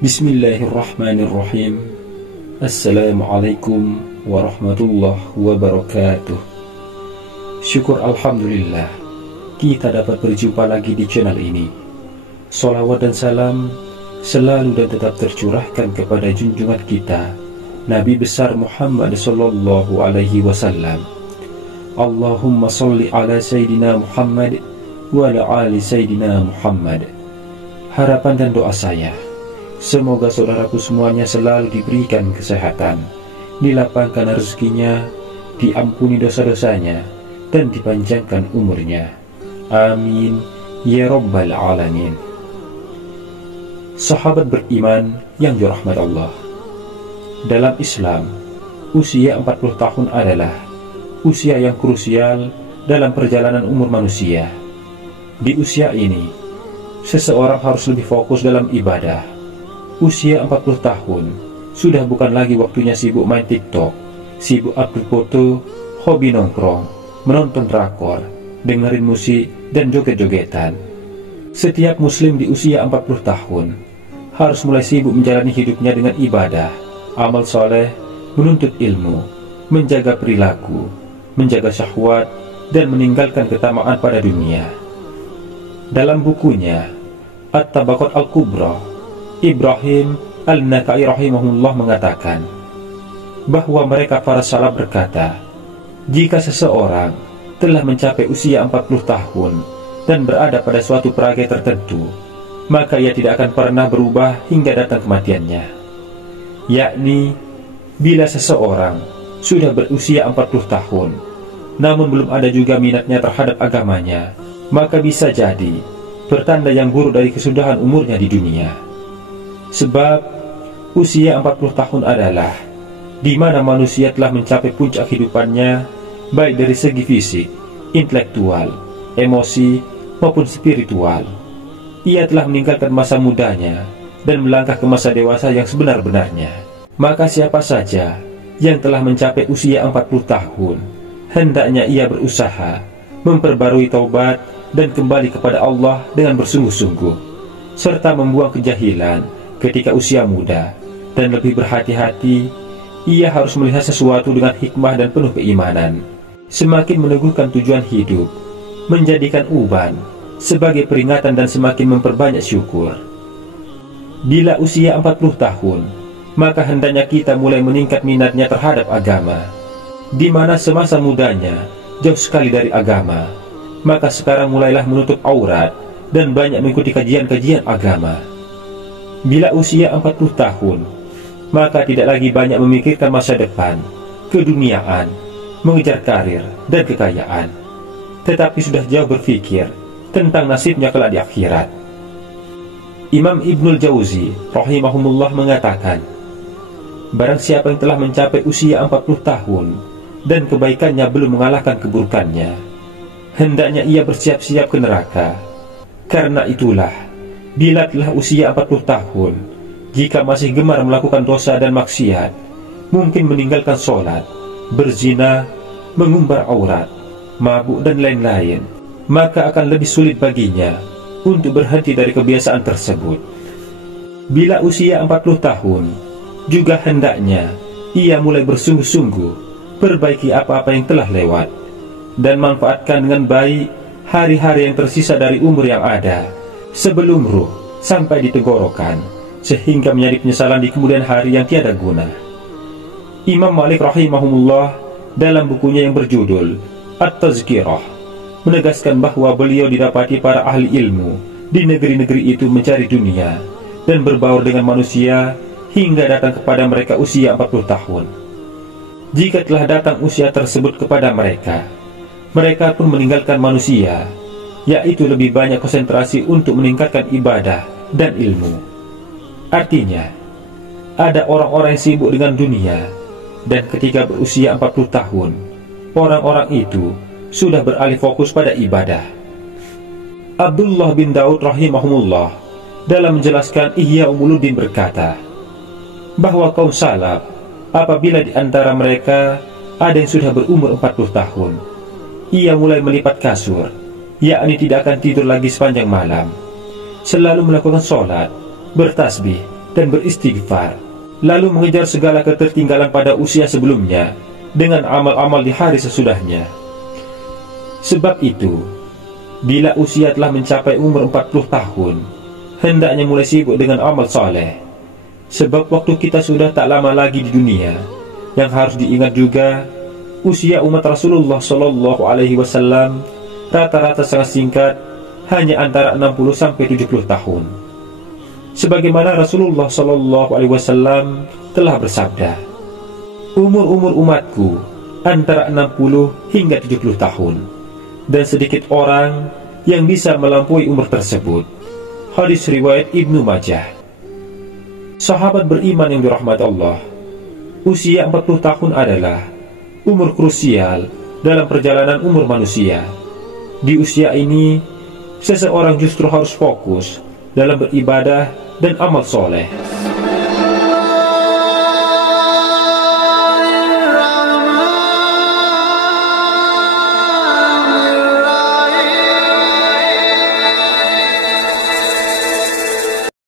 Bismillahirrahmanirrahim. Assalamualaikum warahmatullahi wabarakatuh. Syukur Alhamdulillah kita dapat berjumpa lagi di channel ini. Salawat dan salam selalu dan tetap tercurahkan kepada junjungan kita Nabi besar Muhammad sallallahu alaihi wasallam. Allahumma salli ala Sayyidina Muhammad wa ala ali Sayyidina Muhammad. Harapan dan doa saya, semoga saudaraku semuanya selalu diberikan kesehatan, dilapangkan rezekinya, diampuni dosa-dosanya, dan dipanjangkan umurnya. Amin ya rabbal alamin. Sahabat beriman yang dirahmati Allah, dalam Islam, usia 40 tahun adalah usia yang krusial dalam perjalanan umur manusia. Di usia ini, seseorang harus lebih fokus dalam ibadah. Usia 40 tahun sudah bukan lagi waktunya sibuk main TikTok, sibuk upload foto, hobi nongkrong, menonton drakor, dengerin musik, dan joget-jogetan. Setiap muslim di usia 40 tahun harus mulai sibuk menjalani hidupnya dengan ibadah, amal soleh, menuntut ilmu, menjaga perilaku, menjaga syahwat, dan meninggalkan ketamaan pada dunia. Dalam bukunya At-Tabaqat Al-Kubra, Ibrahim Al-Nakai rahimahullah mengatakan bahwa mereka para salaf berkata, jika seseorang telah mencapai usia 40 tahun dan berada pada suatu perangai tertentu, maka ia tidak akan pernah berubah hingga datang kematiannya. Yakni, bila seseorang sudah berusia 40 tahun namun belum ada juga minatnya terhadap agamanya, maka bisa jadi pertanda yang buruk dari kesudahan umurnya di dunia. Sebab usia 40 tahun adalah di mana manusia telah mencapai puncak kehidupannya, baik dari segi fisik, intelektual, emosi, maupun spiritual. Ia telah meninggalkan masa mudanya dan melangkah ke masa dewasa yang sebenar-benarnya. Maka siapa saja yang telah mencapai usia 40 tahun, hendaknya ia berusaha memperbarui taubat dan kembali kepada Allah dengan bersungguh-sungguh, serta membuang kejahilan ketika usia muda, dan lebih berhati-hati. Ia harus melihat sesuatu dengan hikmah dan penuh keimanan, semakin meneguhkan tujuan hidup, menjadikan uban sebagai peringatan, dan semakin memperbanyak syukur. Bila usia 40 tahun, maka hendaknya kita mulai meningkat minatnya terhadap agama. Di mana semasa mudanya jauh sekali dari agama, maka sekarang mulailah menutup aurat dan banyak mengikuti kajian-kajian agama. Bila usia 40 tahun, maka tidak lagi banyak memikirkan masa depan, keduniaan, mengejar karir, dan kekayaan, tetapi sudah jauh berpikir tentang nasibnya kelak di akhirat. Imam Ibnul Jauzi rahimahumullah mengatakan, barang siapa yang telah mencapai usia 40 tahun dan kebaikannya belum mengalahkan keburukannya, hendaknya ia bersiap-siap ke neraka. Karena itulah, bila telah usia 40 tahun, jika masih gemar melakukan dosa dan maksiat, mungkin meninggalkan sholat, berzina, mengumbar aurat, mabuk, dan lain-lain, maka akan lebih sulit baginya untuk berhenti dari kebiasaan tersebut. Bila usia 40 tahun, juga hendaknya ia mulai bersungguh-sungguh perbaiki apa-apa yang telah lewat, dan manfaatkan dengan baik hari-hari yang tersisa dari umur yang ada sebelum ruh sampai di tenggorokan, sehingga menjadi penyesalan di kemudian hari yang tiada guna. Imam Malik rahimahumullah dalam bukunya yang berjudul At-Tazkirah menegaskan bahwa beliau didapati para ahli ilmu di negeri-negeri itu mencari dunia dan berbaur dengan manusia hingga datang kepada mereka usia 40 tahun. Jika telah datang usia tersebut kepada mereka, mereka pun meninggalkan manusia, yaitu lebih banyak konsentrasi untuk meningkatkan ibadah dan ilmu. Artinya, ada orang-orang yang sibuk dengan dunia, dan ketika berusia 40 tahun, orang-orang itu sudah beralih fokus pada ibadah. Abdullah bin Daud rahimahumullah dalam menjelaskan Ihya Ulumuddin berkata, bahwa kaum salaf, apabila di antara mereka ada yang sudah berumur 40 tahun, ia mulai melipat kasur, yakni tidak akan tidur lagi sepanjang malam, selalu melakukan sholat, bertasbih, dan beristighfar, lalu mengejar segala ketertinggalan pada usia sebelumnya dengan amal-amal di hari sesudahnya. Sebab itu, bila usia telah mencapai umur 40 tahun, hendaknya mulai sibuk dengan amal saleh. Sebab waktu kita sudah tak lama lagi di dunia. Yang harus diingat juga, usia umat Rasulullah Shallallahu Alaihi Wasallam rata-rata sangat singkat, hanya antara 60 sampai 70 tahun. Sebagaimana Rasulullah Shallallahu Alaihi Wasallam telah bersabda, umur umatku antara 60 hingga 70 tahun, dan sedikit orang yang bisa melampaui umur tersebut. Hadis riwayat Ibnu Majah. Sahabat beriman yang dirahmati Allah, usia 40 tahun adalah umur krusial dalam perjalanan umur manusia. Di usia ini, seseorang justru harus fokus dalam beribadah dan amal soleh.